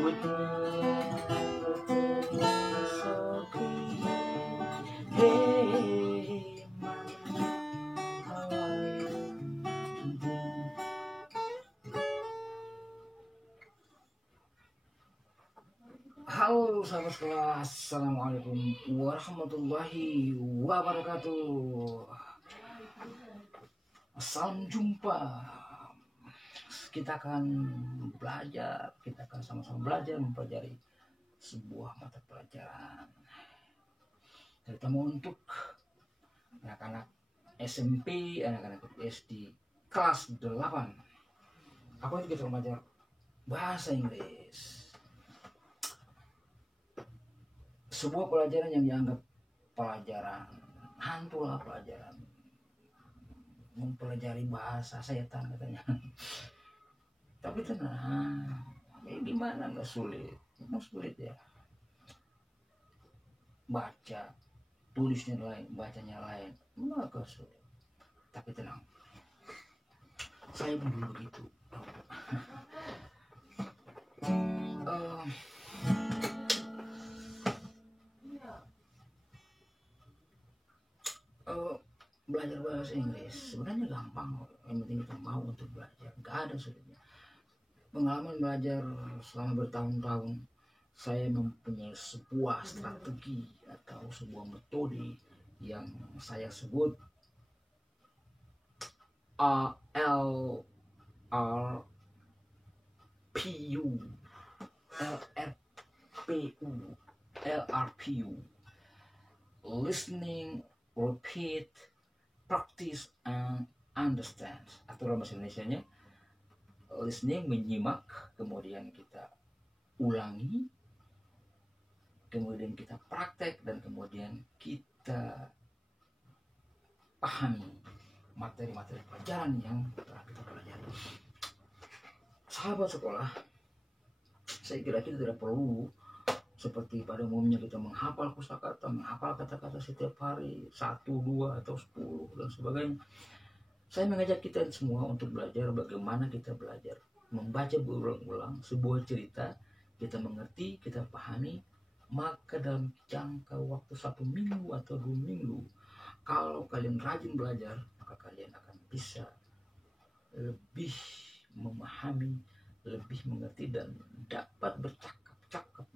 with so green. Hey, mama, how are you today? Halo sahabat sekolah, assalamualaikum warahmatullahi wabarakatuh. Salam jumpa. Kita akan sama-sama belajar mempelajari sebuah mata pelajaran, terutama untuk anak-anak SMP, anak-anak SD kelas 8. Apa itu kita belajar bahasa Inggris? Sebuah pelajaran yang dianggap pelajaran hantu lah, pelajaran mempelajari bahasa setan katanya. Tapi tenang, gimana, nggak sulit, emang sulit ya. Baca, tulisnya lain, bacanya lain, nggak sulit. Tapi tenang, saya pun dulu begitu. Belajar bahasa Inggris sebenarnya gampang, yang penting kita mau untuk belajar, nggak ada sulitnya. Pengalaman belajar selama bertahun-tahun, saya mempunyai sebuah strategi atau sebuah metode yang saya sebut LRPU, listening, repeat, practice, and understand. Atau dalam bahasa Indonesianya, listening menyimak, kemudian kita ulangi, kemudian kita praktek, dan kemudian kita pahami materi-materi pelajaran yang telah kita pelajari. Sahabat sekolah, saya kira kita tidak perlu seperti pada umumnya kita menghafal kosakata, menghafal kata-kata setiap hari 1, 2, atau 10 dan sebagainya. Saya mengajak kita semua untuk belajar bagaimana kita belajar membaca berulang-ulang sebuah cerita, kita mengerti, kita pahami, maka dalam jangka waktu 1 minggu atau 2 minggu, kalau kalian rajin belajar, maka kalian akan bisa lebih memahami, lebih mengerti, dan dapat bercakap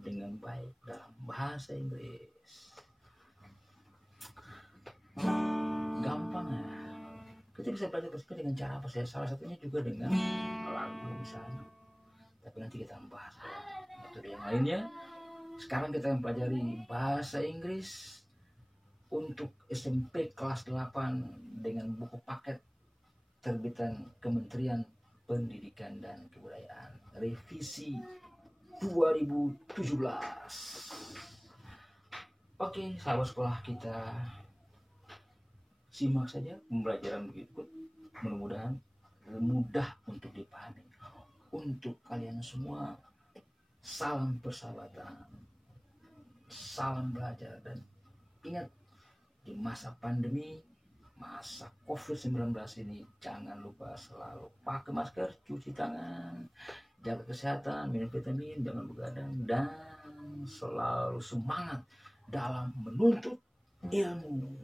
dengan baik dalam bahasa Inggris. Gampang ya. Kita bisa belajar bahasa Inggris dengan cara apa saja. Salah satunya juga dengan lagu misalnya. Tapi nanti kita membahas metode yang lainnya. Sekarang kita mempelajari bahasa Inggris untuk SMP kelas 8 dengan buku paket terbitan Kementerian Pendidikan dan Kebudayaan, revisi 2017. Oke, sahabat sekolah, kita simak saja pembelajaran berikut. Mudah-mudahan mudah untuk dipahami. Untuk kalian semua, salam persahabatan, salam belajar, dan ingat, di masa pandemi, masa COVID-19 ini, jangan lupa selalu pakai masker, cuci tangan, jaga kesehatan, minum vitamin, jangan begadang, dan selalu semangat dalam menuntut ilmu.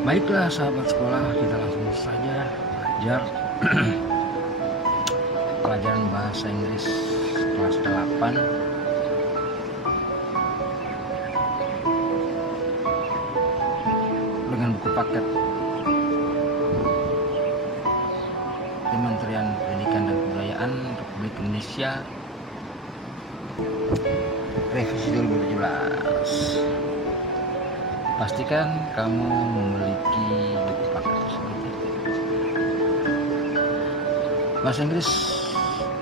Baiklah sahabat sekolah, kita langsung saja belajar pelajaran bahasa Inggris kelas 8 dengan buku paket Kementerian Pendidikan dan Kebudayaan Republik Indonesia, revisi 2017. Pastikan kamu memiliki buku paket tersebut. Bahasa Inggris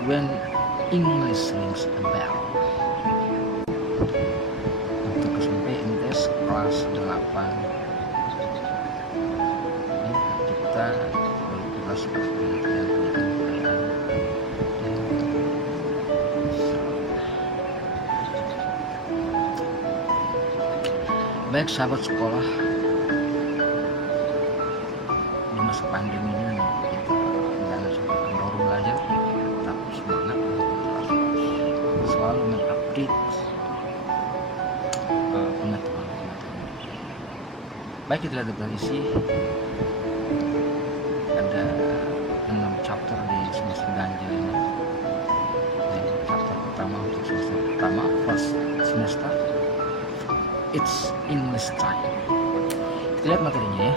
when English rings a bell. Untuk SMP MTS kelas 8. Kita bertugas sebagai Kementerian Pendidikan dan Kebudayaan. Baik sahabat sekolah, masa pandemi ini kita jangan sampai kendor belajar, tetap semangat, selalu mengupdate pengetahuan. Baik, kita lihat daftar isi. Ada 6 chapter di semester ganjil ini. Chapter pertama untuk semester pertama, first semester, it's English time. Kita lihat materinya ya.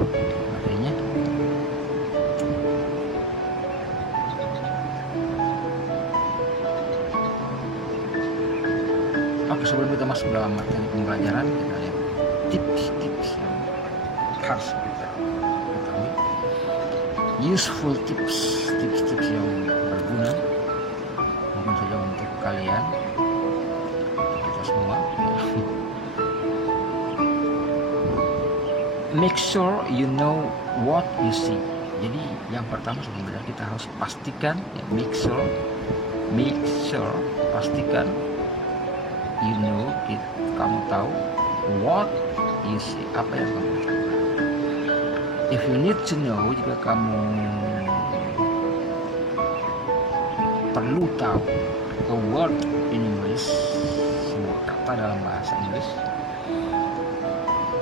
Materinya oke, sebelum kita masuk dalam materi pembelajaran, kita lihat tips-tips yang harus kita ketahui, useful tips yang berguna mungkin saja untuk kalian, untuk kita semua. Make sure you know what you see. Jadi yang pertama sebenarnya kita harus pastikan ya, make sure pastikan you know, kamu tahu what you see, apa yang kamu ucapkan. If you need to know, jika kamu perlu tahu a word in English, sebuah kata dalam bahasa Inggris,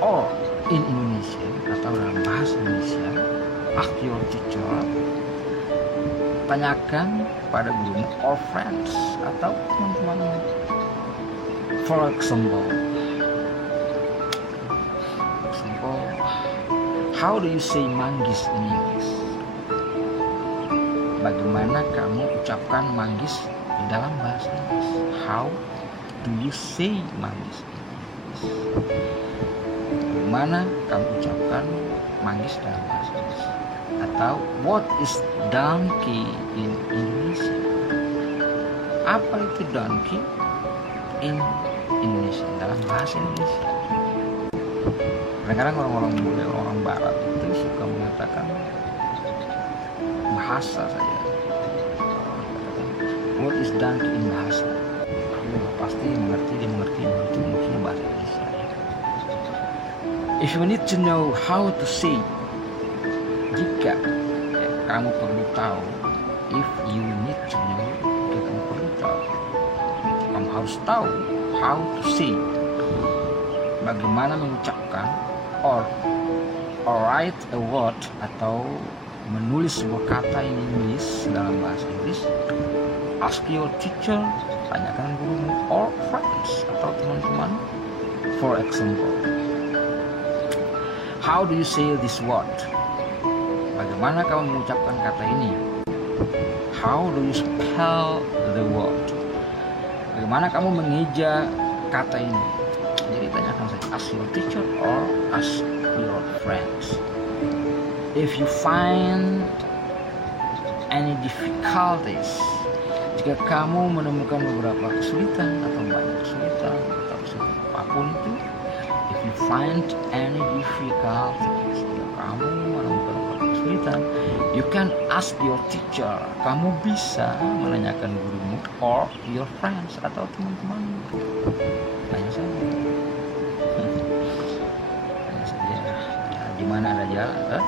or in Indonesian atau dalam bahasa Indonesia, ask your teacher, tanyakan pada gurumu or friends atau teman-temanmu. For example, how do you say manggis in English? Bagaimana kamu ucapkan manggis di dalam bahasa Inggris? How do you say manggis in English? Bagaimana kamu ucapkan manggis dalam bahasa Inggris? Atau what is donkey in Indonesia? Apa itu donkey in Indonesia, dalam bahasa Indonesia? Kadang-kadang orang barat itu suka mengatakan bahasa saja. What is donkey in bahasa? Pasti dia mengerti itu maksudnya bahasa Indonesia. If you need to know how to say, jika kamu perlu tahu, if you need to know, jika kamu perlu tahu, kamu harus tahu how to say, bagaimana mengucapkan, or write a word, atau menulis sebuah kata in English dalam bahasa Inggris. Ask your teacher, tanyakan gurumu, or friends atau teman-teman. For example, how do you say this word? Bagaimana kamu mengucapkan kata ini? How do you spell the word? Bagaimana kamu mengeja kata ini? Jadi tanyakan saja, ask your teacher or ask your friends. If you find any difficulties, jika kamu menemukan beberapa kesulitan atau banyak kesulitan atau kesulitan apapun itu, if you find any difficulties, jika kamu menemukan beberapa kesulitan, you can ask your teacher. Kamu bisa menanyakan gurumu or your friends atau teman-temanmu. Tanya saja. Di mana ada jalan,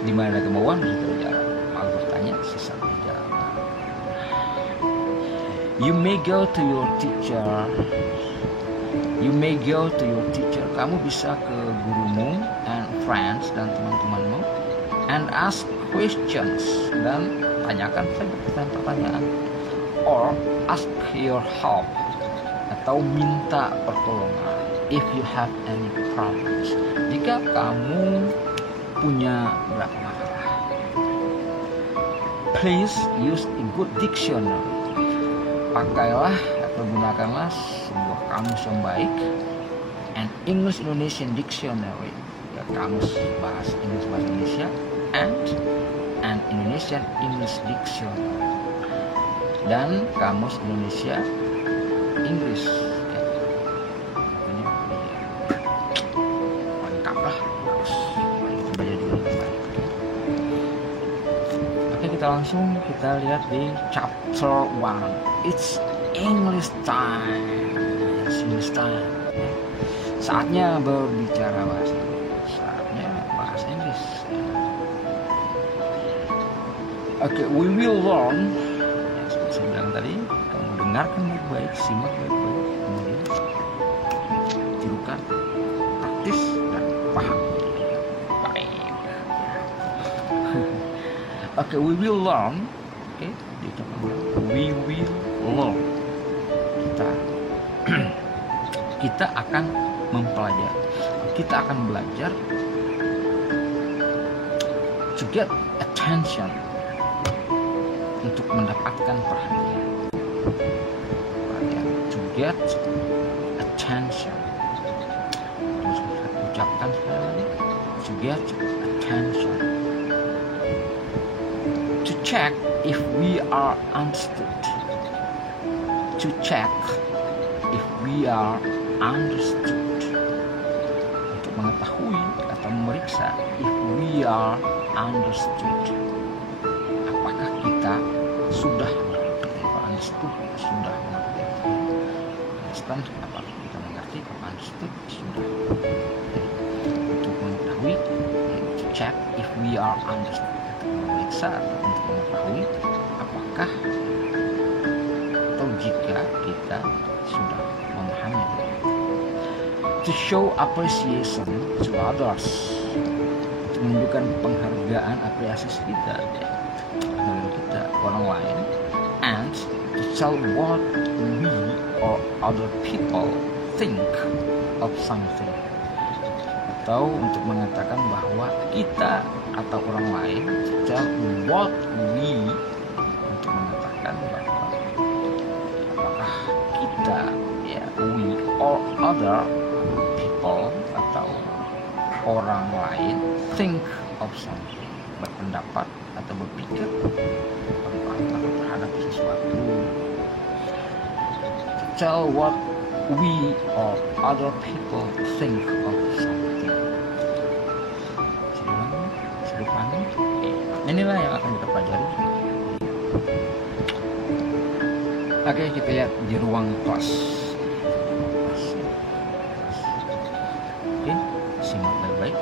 di mana ada kemauan bisa ada jalan. Kalau bertanya sesat di jalan. You may go to your teacher. Kamu bisa ke gurumu and friends dan teman-temanmu and ask questions, dan tanyakan saja pertanyaan, or ask your help, atau minta pertolongan. If you have any problems, jika kamu punya beberapa masalah, please use a good dictionary. Pakailah atau gunakanlah sebuah kamus yang baik, an English Indonesian dictionary, ya, kamus bahasa Inggris bahasa Indonesia, and an Indonesian English dictionary, dan kamus Indonesia Inggris. Kita lihat di chapter 1. It's English time. Saatnya berbicara bahasa Inggris. Oke, we will learn. Ya, seperti saya bilang tadi, kamu dengarkan baik-baik, simak baik-baik, kemudian tirukan, praktis dan paham. Baik. Oke, we will learn. Oke, we will learn. Kita akan mempelajari. Kita akan belajar to get attention, untuk mendapatkan perhatian. To get attention. Terus saya ucapkan sekali lagi. To get attention. To check if we are understood. To check if we are understood. Untuk mengetahui atau memeriksa if we are understood. Apakah kita sudah mengerti? Understood sudah mengerti. Understand apakah kita mengerti? Understood sudah. Untuk mengetahui, to check if we are understood. Memeriksa untuk mengetahui apakah atau jika kita sudah memahami. To show appreciation to others. Untuk menunjukkan penghargaan, apresiasi kita orang lain, and to tell what we or other people think of something, atau untuk mengatakan bahwa kita atau orang lain, to tell what we, untuk mengatakan bahwa apakah kita, ya, we or other people atau orang lain think of something, berpendapat atau berpikir terhadap sesuatu. Tell what we or other people think of something. Sedupani. Inilah yang akan kita pelajari. Oke, kita lihat di ruang kelas. Oke, simak baik-baik.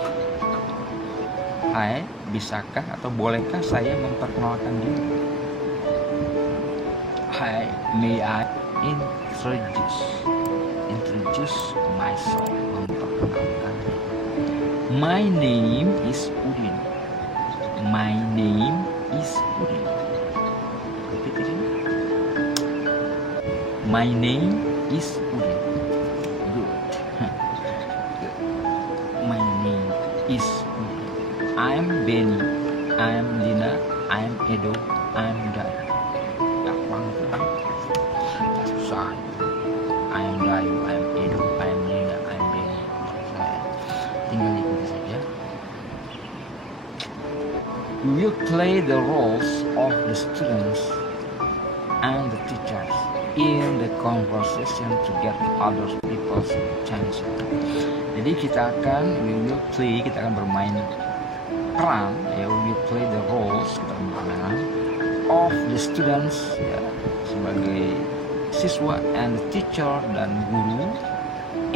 Hai, bisakah atau bolehkah saya memperkenalkan diri? Hi, may I introduce myself, memperkenalkan diri. My name is Udin. My name is Udin. Repeat again. My name is Udin. Good. Good. My name is Udin. I'm Benny. I'm Lina. I'm Edo. I'm Dayu. I'm Dayu, I'm Edo, I'm Lina, I'm Benny. Tinggal ikuti saja. We will play the roles of the students and the teachers in the conversation to get other people's attention. Jadi kita akan bermain peran, ya, we will play the roles, kita berperan of the students, ya, sebagai siswa, and the teacher, dan guru,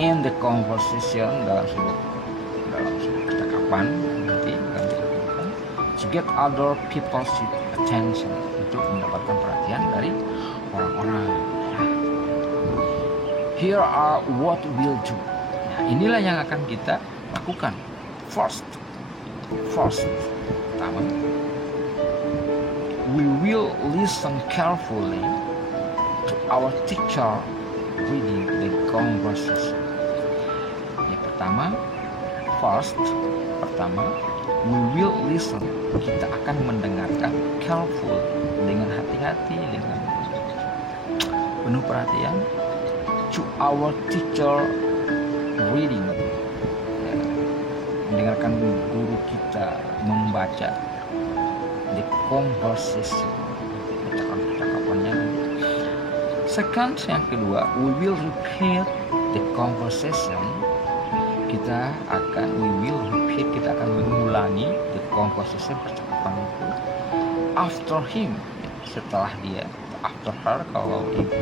in the conversation, dalam sebuah percakapan, nanti to get other people's attention, untuk mendapatkan perhatian dari orang-orang. Here are what we'll do. Nah, inilah yang akan kita lakukan. First, pertama, we will listen carefully to our teacher reading the conversation. Yang pertama, we will listen. Kita akan mendengarkan careful, dengan hati-hati, dengan penuh perhatian, to our teacher reading. Ya, mendengarkan guru kita membaca the conversation, percakapannya. Second, yang kedua, we will repeat the conversation. Kita akan mengulangi the conversation, percakapan itu, after him, setelah dia, after her kalau ibu,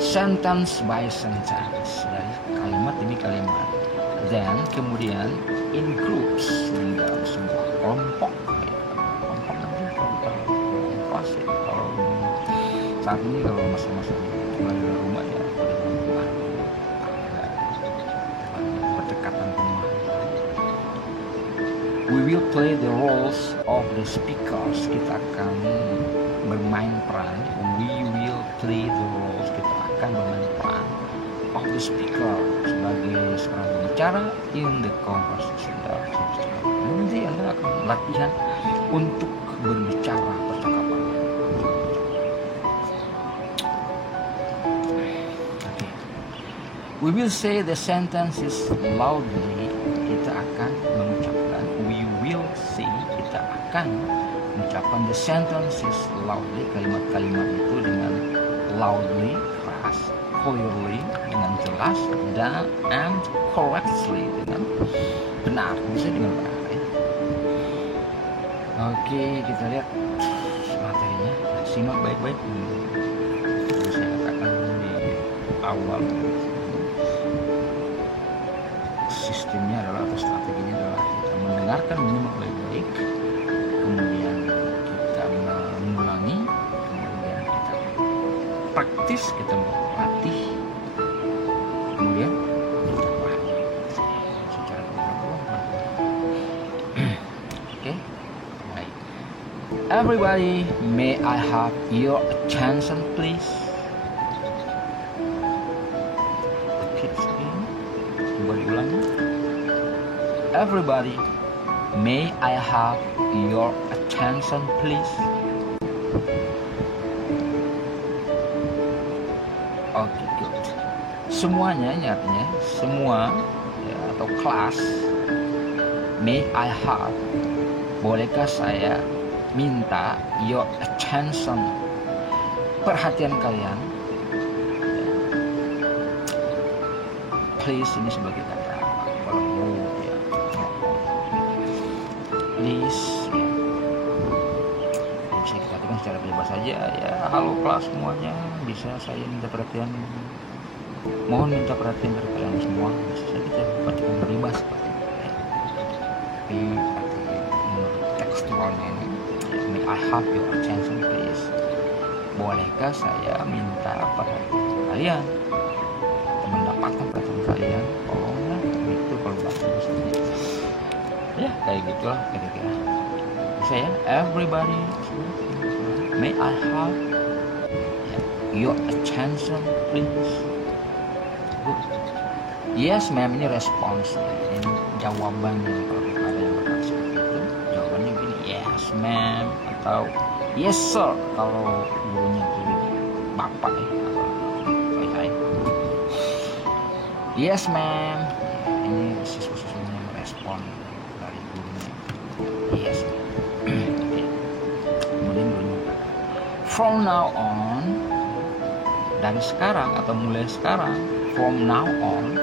sentence by sentence, dari kalimat demi kalimat. Then, kemudian in groups, dalam sebuah kelompok, saat ini kalau masa-masa belajar dari rumah ya pada rumah ada berdekatan rumah. We will play the roles of the speakers. Kita akan bermain peran. We will play the roles. Kita akan bermain peran of the speaker sebagai seorang pembicara in the conversation. Nanti Anda akan latihan untuk berbicara percakapan. Okay. We will say the sentences loudly. Kita akan mengucapkan. We will say. Kita akan mengucapkan the sentences loudly. Kalimat-kalimat itu dengan loudly, keras, clearly dengan jelas, dan and correctly dengan benar. Bisa dengan benar. Oke, kita lihat materinya. Simak baik-baik. Saya katakan di awal, sistemnya adalah atau strateginya adalah kita mendengarkan, menyimak baik-baik, kemudian kita mengulangi, kemudian kita praktis, kita berlatih, kemudian kita pahami secara berulang-ulang. Oke. Everybody, may I have your attention, please? Repeat again. Coba diulangi. Everybody, may I have your attention, please? Oke, good. Semuanya, ini artinya semua ya, atau kelas. May I have? Bolehkah saya minta your attention, perhatian kalian, please ini sebagai kata kalau mau ya, please ya. Bisa kita katakan secara bebas saja ya, halo kelas semuanya, bisa saya minta perhatian, mohon minta perhatian dari kalian semua, bisa saja kita katakan bebas seperti itu ya. Tapi menurut tekstualnya ini, may I have your attention, please? Bolehkah saya minta perhatian kalian? Atau mendapatkan perhatian kalian? Tolongnya itu kalau bahasa Indonesia. Ya kayak gitulah kira-kira. Bisa ya? Everybody, may I have your attention, please? Good. Yes, ma'am, ini respons, ini jawabannya. Kalau ada yang berkata seperti itu, jawabannya begini, yes, ma'am, atau yes, sir, kalau gurunya itu bapak ya, atau saya. Yes, ma'am, ini siswa-siswanya merespon dari gurunya. Yes, ma'am. Okay. Kemudian gurunya, from now on, dari sekarang atau mulai sekarang, from now on,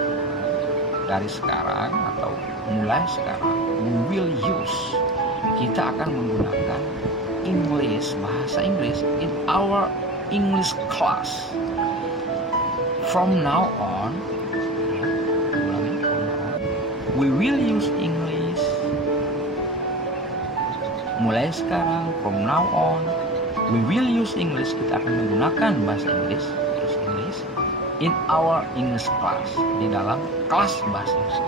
dari sekarang atau mulai sekarang, we will use, kita akan menggunakan English, bahasa Inggris in our English class. From now on, we will use English. Mulai sekarang, from now on, we will use English, kita akan menggunakan bahasa Inggris in our English class, di dalam kelas bahasa Inggris.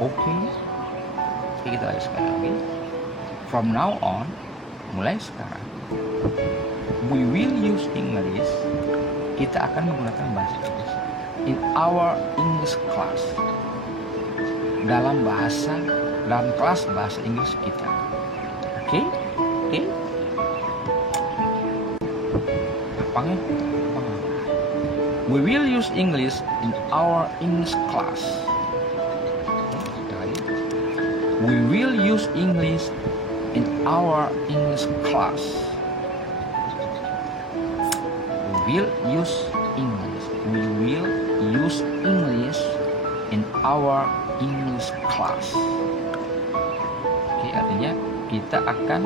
Oke, kita lagi sekali lagi. From now on, mulai sekarang, we will use English, kita akan menggunakan bahasa Inggris in our English class, dalam kelas bahasa Inggris kita. Oke. We will use English in our English class. We will use English in our English class. We will use English. We will use English in our English class. Oke, artinya kita akan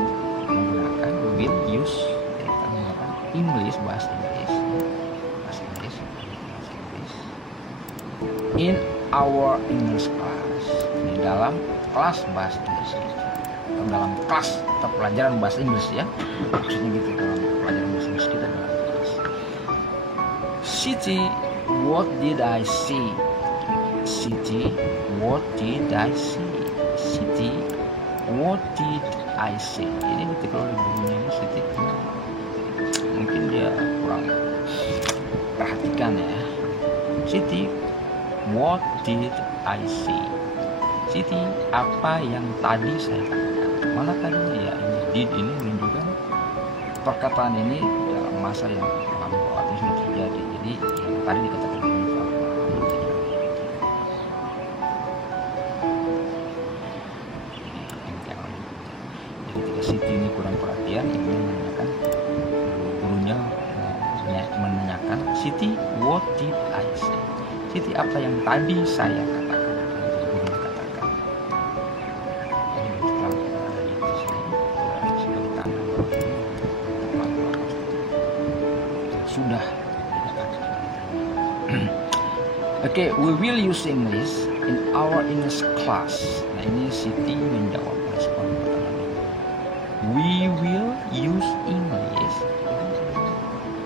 menggunakan will use, kita menggunakan English, bahasa Inggris in our English class, di dalam kelas bahasa Inggris kita. atau dalam kelas atau pelajaran bahasa Inggris ya. Maksudnya gitu, dalam pelajaran bahasa Inggris kita dalam kelas. Siti, what did I see? Siti, what did I see? Siti, what did I see? Ini ditegur oleh gurunya ini Siti. Mungkin dia kurang perhatikan ya. Siti, what did I see? Siti, apa yang tadi saya katakan? Mana tadinya ya? Ini did ini menunjukkan perkataan ini dalam masa yang lampau atau sudah terjadi. Jadi yang tadi dikatakan ini apa? Jadi ketika Siti ini kurang perhatian, ibunya menanyakan, gurunya menanyakan, Siti, what did I say? Siti, apa yang tadi saya katakan? Gurunya katakan. Ini kalau kita ada di sini, sudah di tangan. Sudah dikatakan. Okay, we will use English in our English class. Nah, ini Siti menjawab respon pertanyaan ini. We will use English.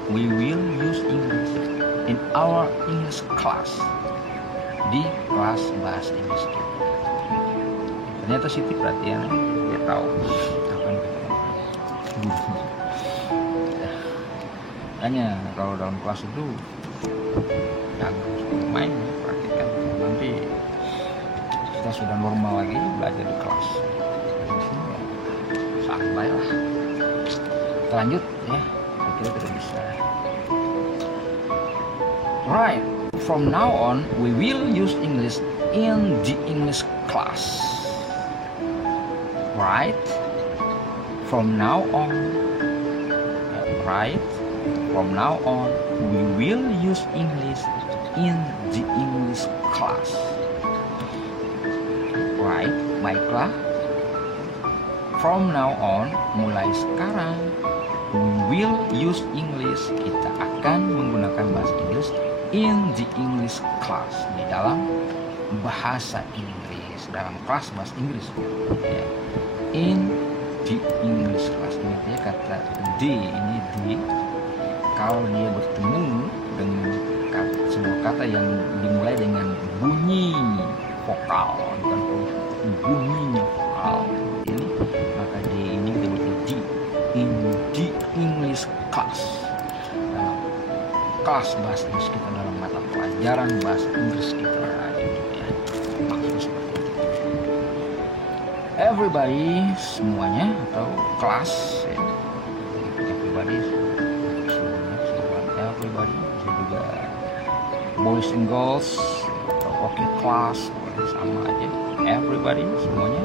We will use English in our English class. Di kelas bahasa Inggris kita. Ternyata Siti perhatian, dia tahu apa yang kita lakukan. Makanya kalau dalam kelas itu jangan main, praktikkan. Nanti kita sudah normal lagi belajar di kelas. Di sini ya, santai lah. Kita lanjut ya. Kita tidak bisa. Right. From now on, we will use English in the English class. Right? From now on, right? From now on, we will use English in the English class. Right? Baiklah. From now on, mulai sekarang, we will use English. Kita akan menggunakan bahasa Inggris in the English class, di dalam bahasa Inggris, dalam kelas bahasa Inggris ya. In the English class. Ingat ya, kata the ini the, kalau dia bertemu dengan sebuah kata yang dimulai dengan bunyi vokal, bukan bunyinya vokal ini, maka the ini disebutnya the. In the English class, dalam kelas bahasa Inggris kita, dalam mata pelajaran bahasa Inggris kita gitu ya. Maksudnya seperti itu. Everybody, semuanya atau kelas ya. Everybody, semuanya, everybody bisa juga boys and girls atau okay class, sama aja. Everybody, semuanya.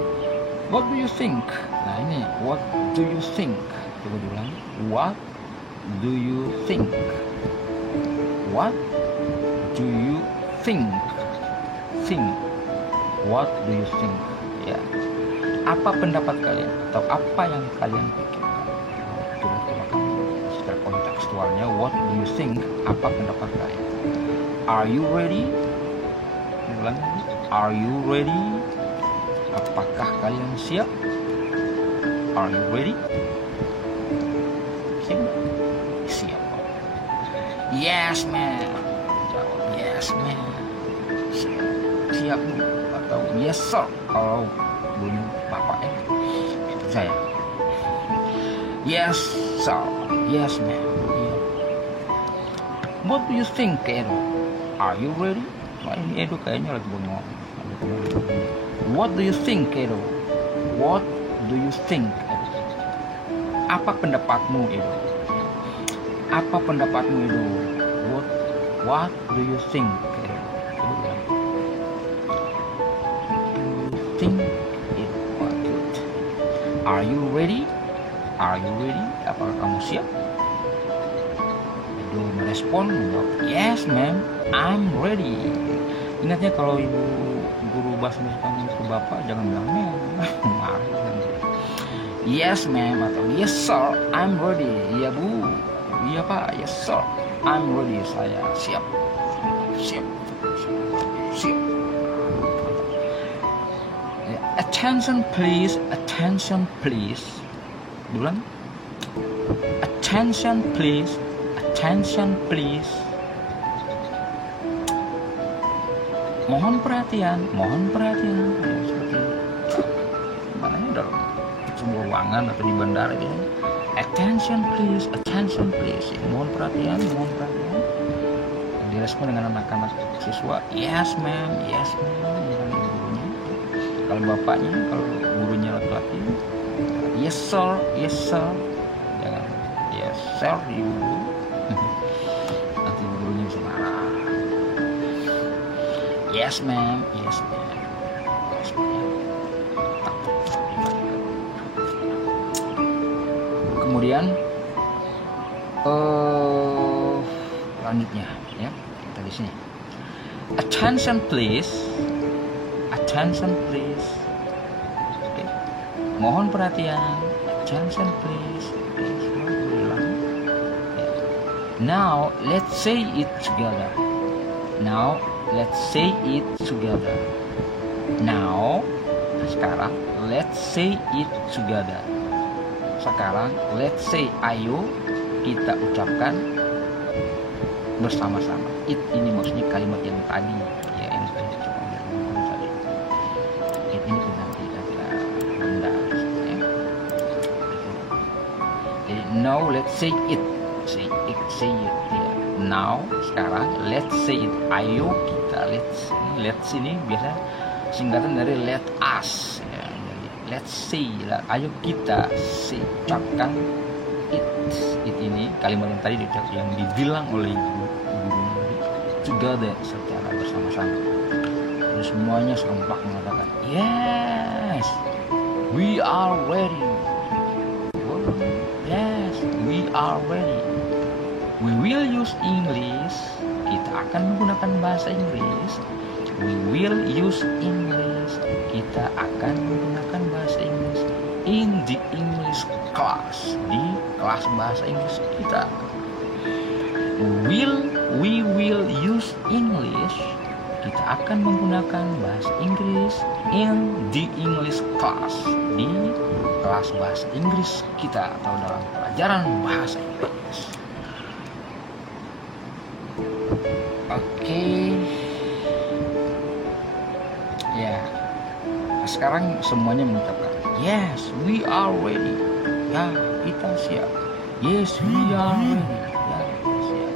What do you think? Nah ini, what do you think? Coba diulangi. What do you think? What do you think? Think. What do you think? Ya. Apa pendapat kalian? Atau apa yang kalian pikirkan? Coba kamu secara kontekstualnya. What do you think? Apa pendapat kalian? Are you ready? Ulangi. Are you ready? Apakah kalian siap? Are you ready? Siap. Yes man. Jawab yes man. Siap atau yes sir kalau bunyi bapak itu saya. Yes sir. Yes man. Yeah. What do you think, Edo? Are you ready? Wah, ini Edo kayaknya lagi bengong. What do you think, Edo? What do you think, Edo? Apa pendapatmu, Edo? Apa pendapatmu, Edo? What do you think, Edo? Think, Edo. What good? Are you ready? Are you ready? Apakah kamu siap? Edo merespon, menjawab, yes, ma'am, I'm ready. Ingatnya kalau ibu guru bahasa Inggris kamu ke bapak, jangan bilang ma'am. Marah. Yes ma'am atau yes sir, I'm ready. Iya bu, iya pak, yes sir, I'm ready. Saya siap. Attention please, attention please. Ulang. Attention please, attention please. Mohon perhatian, mohon perhatian. Ya, seperti mana ya, dalam sebuah ruangan atau di bandara ya. Attention please, attention please. Ya, mohon perhatian, mohon perhatian. Dan direspon dengan anak-anak siswa, yes ma'am, yes ma'am. Dengan gurunya. Kalau bapaknya, kalau gurunya laki-laki, yes sir, yes sir. Jangan yes sir ibu. Nanti gurunya bisa marah. Yes ma'am, yes ma'am, yes ma'am. Kemudian lanjutnya ya, kita di sini. Attention please, attention please. Oke. Mohon perhatian, attention please. Now let's say it together. Now let's say it together. Now, sekarang let's say it together. Sekarang let's say, ayo kita ucapkan bersama-sama. It ini maksudnya kalimat yang tadi ya, yang saya coba dari tadi. It ini nanti agak rendah ya. Jadi now let's say it. Say it ya. Now sekarang let's say it. Ayo kita let's ini biasa singkatan dari let us ya. Jadi, let's say lah. Ayo kita ucapkan it ini kalimat yang tadi diucap yang dibilang oleh gurunya together secara bersama-sama. Terus semuanya serempak mengatakan yes, we are ready. Yes, we are ready. We will use English. Kita akan menggunakan bahasa Inggris. We will use English. Kita akan menggunakan bahasa Inggris in the English class. Di kelas bahasa Inggris kita. We will use English. Kita akan menggunakan bahasa Inggris in the English class. Di kelas bahasa Inggris kita atau dalam pelajaran bahasa Inggris. Oke. Ya. Sekarang semuanya mengucapkan yes, we are ready. Ya, kita siap. Yes, we are ready. Ya, kita siap.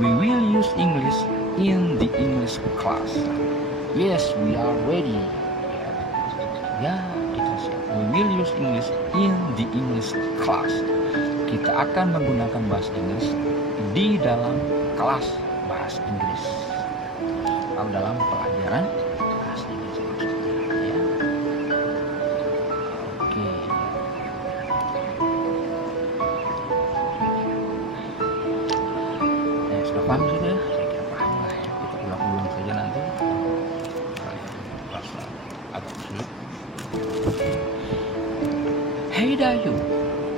We will use English in the English class. Yes, we are ready. Ya, kita siap. We will use English in the English class. Kita akan menggunakan bahasa Inggris di dalam kelas bahasa Inggris atau dalam pelajaran bahasa Inggris ya. Oke. Ya, sudah paham sudah? Saya kira paham lah ya. Kita ulang-ulang saja nanti. Agak sulit. Hey Dayu,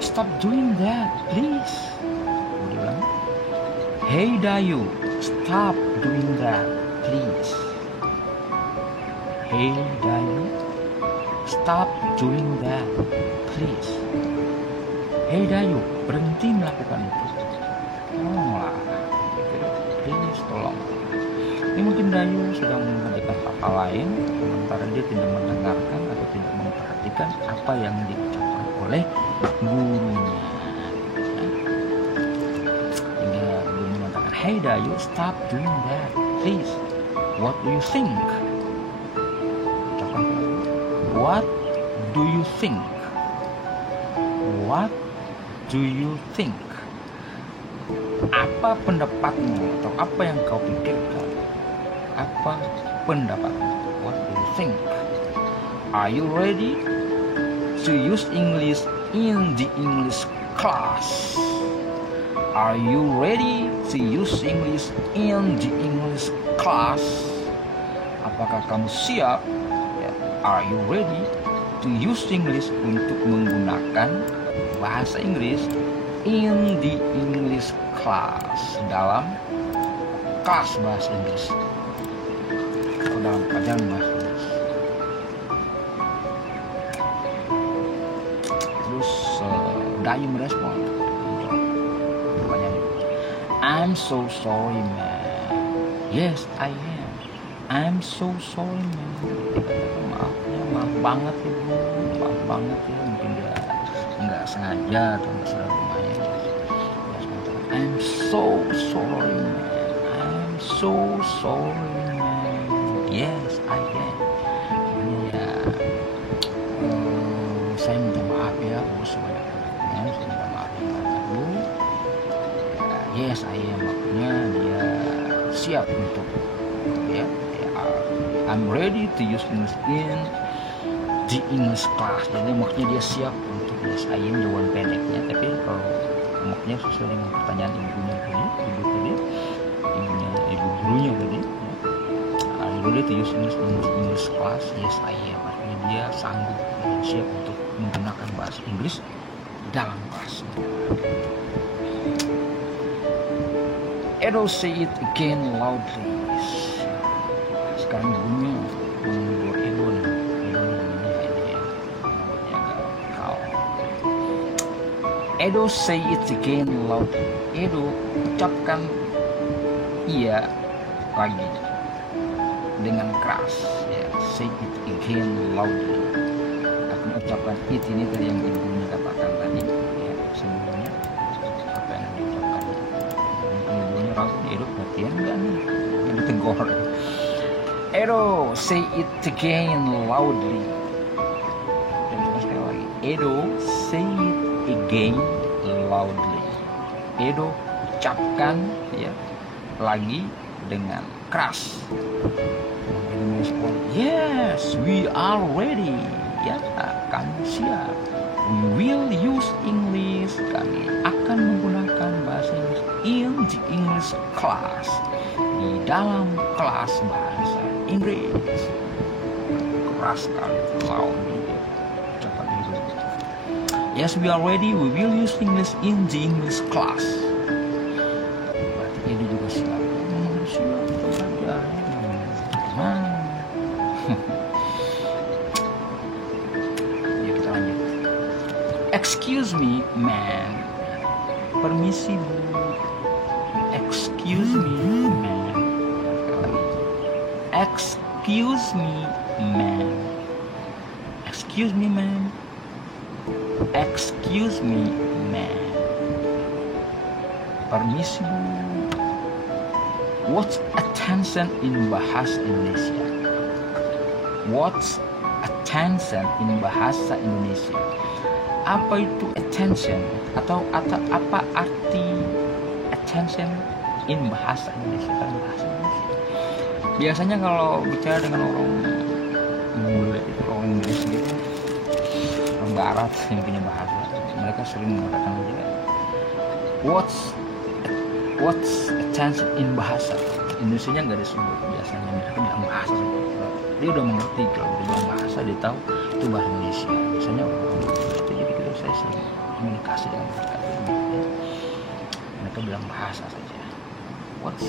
stop doing that, please. Ulang. Hey Dayu, stop doing that, please. Hey Dayu, stop doing that, please. Hey Dayu, berhenti melakukan itu. Tolonglah, please tolong. Ini mungkin Dayu sedang mengerjakan hal lain, sementara dia tidak mendengarkan atau tidak memperhatikan apa yang diucapkan oleh gurunya. Hey Dayu, stop doing that, please. What do you think? What do you think? What do you think? Apa pendapatmu atau apa yang kau pikirkan? Apa pendapatmu? What do you think? Are you ready to use English in the English class? Are you ready to use English in the English class? Apakah kamu siap? Are you ready to use English untuk menggunakan bahasa Inggris in the English class, dalam kelas bahasa Inggris atau dalam pelajaran bahasa Inggris? Gayu merespon. Pertanyaan itu. I'm so sorry man. Yes I am. I'm so sorry man. Maaf ya, maaf banget ya bu, maaf banget ya, mungkin dia nggak sengaja atau nggak sadar lumayan. I'm so sorry man. I'm so sorry man. Yes I am. Saya minta maaf ya bu sebanyak-banyaknya, saya minta maaf ya bu. Yes I am, makanya dia siap untuk ya, I'm ready to use English in the English class. Jadi maksudnya dia siap untuk yes I am jawaban pendeknya, tapi kalau maksudnya sesuai dengan pertanyaan ibu gurunya tadi, I'm ready to use English in the English class. Yes I am, artinya dia sanggup dan siap untuk menggunakan bahasa Inggris dalam kelas. Edo say it again loudly. Sekarang ibunya menghibur Edo nih. Edo namanya agak kau. Edo say it again loudly. Edo ucapkan iya lagi dengan keras. Ya, say it again loudly. Artinya ucapkan it ini tadi yang ibunya katakan tadi. Ya, sebelumnya apa yang diucapkan. Ibunya ragu, Edo perhatian enggak nih? Yang ditegur. Edo, say it again loudly. Dan sekali lagi, Edo, say it again loudly. Edo ucapkan ya lagi dengan keras. Edo merespon, yes, we are ready. Ya, kami siap. We will use English. Kami akan menggunakan bahasa Inggris in the English class. Di dalam kelas bahasa Inggris. Keras sekali loud ucapan itu. Yes, we are ready. We will use English in the English class. Berarti Edo juga siap. Siap belajar. Ya, kita lanjut. Excuse me, ma'am. Permisi bu. Excuse me, ma'am. Excuse me, ma'am. Excuse me, ma'am. Excuse me, ma'am. Permisi bu. What's attention in bahasa Indonesia? What's attention in bahasa Indonesia? Apa itu attention? Atau apa arti attention in bahasa Indonesia? Bahasa Indonesia. Biasanya kalau bicara dengan orang bule itu, orang Inggris gitu, orang Barat yang punya bahasa, mereka sering mengatakan aja what's attention in bahasa Indonesia-nya nggak disebut, biasanya mereka bilang bahasa. Dia udah mengerti kalau dia bilang bahasa, dia tahu itu bahasa Indonesia. Biasanya orang itu, jadi kita saya sering komunikasi dengan mereka, mereka bilang bahasa saja. What do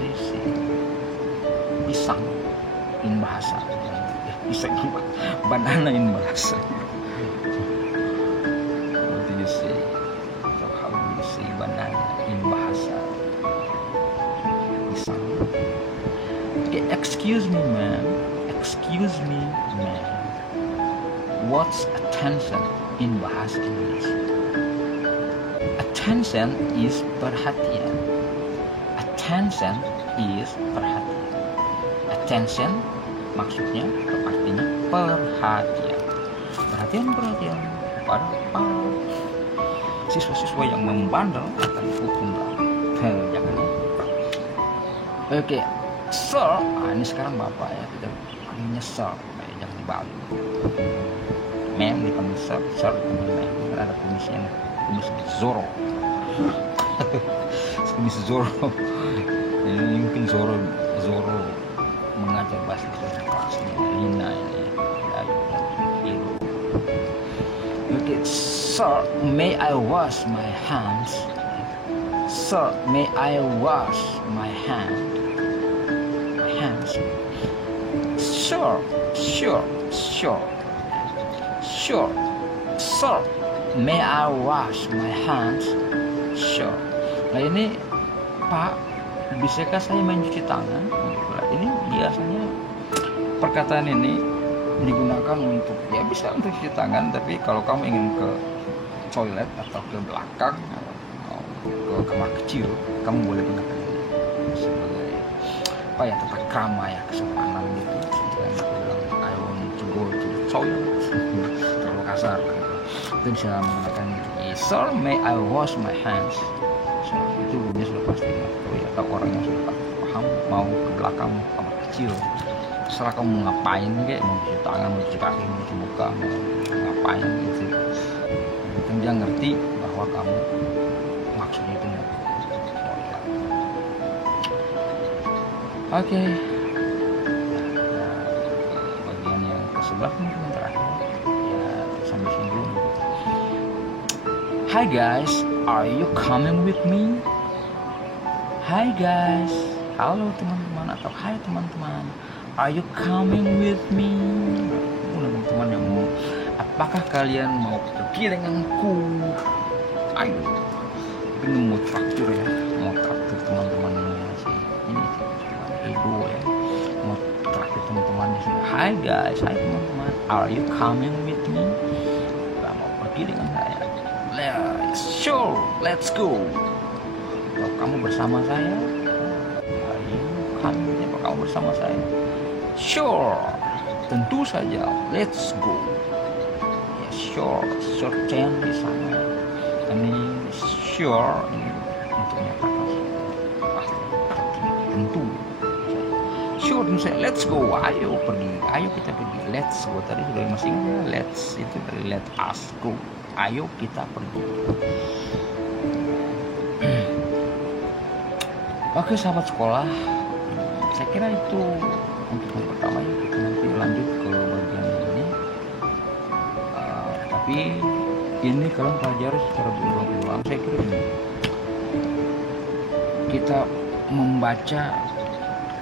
you say? Pisang in bahasa, pisang banana in bahasa. What do you say? So how do you say banana in bahasa? Pisang. Okay, excuse me ma'am. Excuse me ma'am. What's attention in bahasa Indonesia? Attention is perhatian. Attention is perhatian. Attention maksudnya atau artinya perhatian. Perhatian kepada siswa-siswa yang membandel akan dihukum berat. Jangan ya. Oke, sir. Ini sekarang bapak ya, kita panggilnya sir. Jangan dibalik. Ma'am dipanggil sir dipanggil ma'am. Karena ada kumisnya, kumis Zoro. Kumis Zoro. Ini mungkin Zoro mengajar bahasa Inggris kelasnya Lina ini. Okay, sir, may I wash my hands? Sir, may I wash my hands? Sure. Sir, may I wash my hands? Sure. Nah ini Pak, bisakah saya mencuci tangan? Ini biasanya perkataan ini digunakan untuk ya bisa untuk cuci tangan, tapi kalau kamu ingin ke toilet atau ke belakang atau ke kamar kecil, kamu boleh gunakan ini sebagai apa ya, tata krama ya, kesopanan gitu. Dan bilang I want to go to the toilet, terlalu kasar gitu. Itu bisa menggunakan sir, may I wash my hands? So, itu bunyinya sudah pasti ya, atau orang yang sudah paham mau ke belakang kamar kecil, terserah kamu mau ngapain, kayak mau cuci tangan, mau cuci kaki, mau cuci muka, mau ngapain gitu. Yang dia ngerti bahwa kamu maksudnya itu mau ke toilet. Oke. Bagian yang ke-11 mungkin yang terakhir ya, sampai sini dulu. Hi guys, are you coming with me? Hi guys, halo teman-teman atau hai teman-teman, are you coming with me? Teman-teman yang mau, apakah kalian mau pergi denganku? Ayo, ini mau traktir ya, mau traktir teman-temannya si ini Edo ya, mau traktir teman-temannya sih. Hi guys, hai teman-teman, are you coming with me? Mau pergi dengan saya? Sure, let's go. Kalau kamu bersama saya, ayo coming, apa kamu bersama saya? Sure, tentu saja, let's go. Ya, sure change di sana. Ini sure ini untuk menyatakan pasti, tentu. Sure, tentu saja, let's go. Ayo pergi, ayo kita pergi. Let's go tadi sudah masih ingat ya. Let's itu dari let us go. Ayo kita pergi. Oke sahabat sekolah, saya kira itu untuk yang pertama ya. Kita nanti lanjut ke bagian ini. Tapi ini kalian pelajari secara berulang-ulang. Saya kira ini kita membaca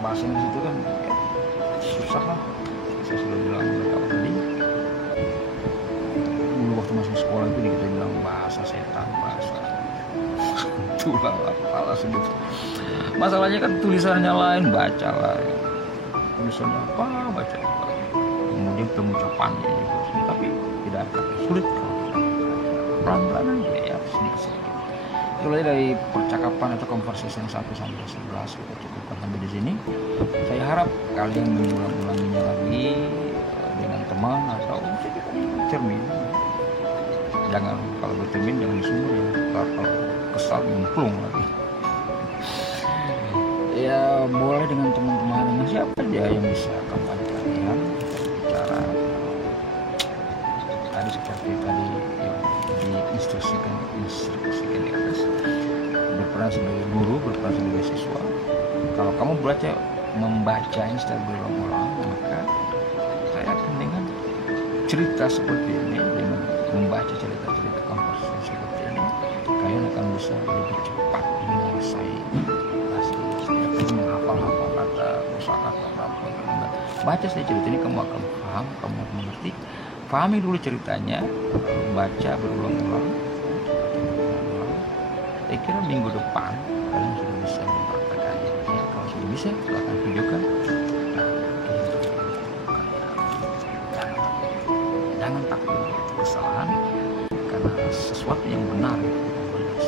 bahasa Inggris itu kan ya, susah lah. Saya sudah bilang beberapa tadi. Dulu waktu masih sekolah itu kita bilang bahasa setan, bahasa tulang apalah segitu. Masalahnya kan tulisannya lain, baca lah ya. Tulisannya apa, baca apa. Kemudian pengucapannya juga, tapi tidak akan sulit kalau pelan-pelan aja ya, sedikit-sedikit. Mulai dari percakapan atau conversation 1 sampai 11 kita cukupkan sampai di sini. Saya harap kalian mengulang-ulanginya lagi dengan teman atau cermin. Jangan kalau bercermin jangan di sumur ya, kalau kesal nyemplung lagi. Ya boleh dengan teman-teman, dengan siapa aja yang bisa kapan kalian bicara. Tadi seperti tadi yang diinstruksikan di atas, berperan sebagai guru, berperan sebagai siswa. Kalau kamu membacanya secara berulang-ulang, maka saya akan dengan cerita seperti ini, dengan membaca cerita-cerita konversasi seperti ini, kalian akan bisa lebih cepat menguasai bahasa Inggris. Menghafal kata, kosakata apa, baca saja cerita ini, kamu akan paham, kamu akan mengerti. Pahami dulu ceritanya, baca berulang-ulang. Saya kira minggu depan kalian sudah bisa mempraktekannya. Ya, kalau sudah bisa, silahkan videokan. Jangan takut kesalahan, karena sesuatu yang benar itu tidak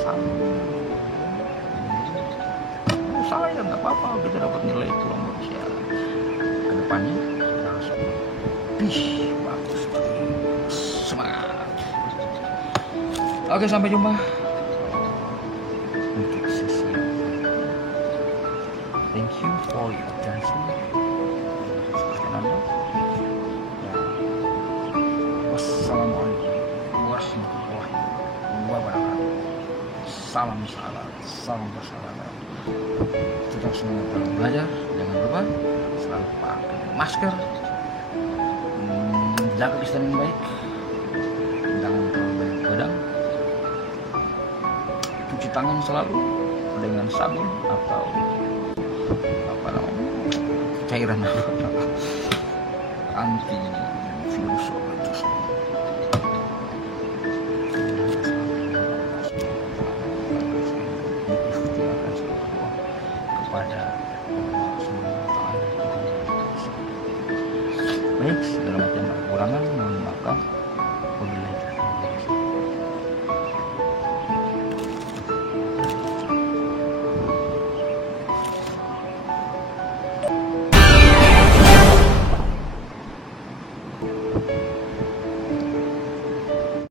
salah ya nggak apa-apa, kita dapat nilai pulang manusia. Kedepannya kita harus lebih bagus lagi, semangat. Oke, sampai jumpa untuk sesi. Thank you for your attention. Wassalamualaikum warahmatullahi wabarakatuh. Salam persahabatan. Tetap semangat dalam belajar. Jangan lupa selalu pakai masker, jaga kesehatan yang baik, jangan terlalu banyak begadang, cuci tangan selalu dengan sabun atau apa namanya, cairan anti virus. Baik, segala macam kekurangan mohon maafkan. Wabillahi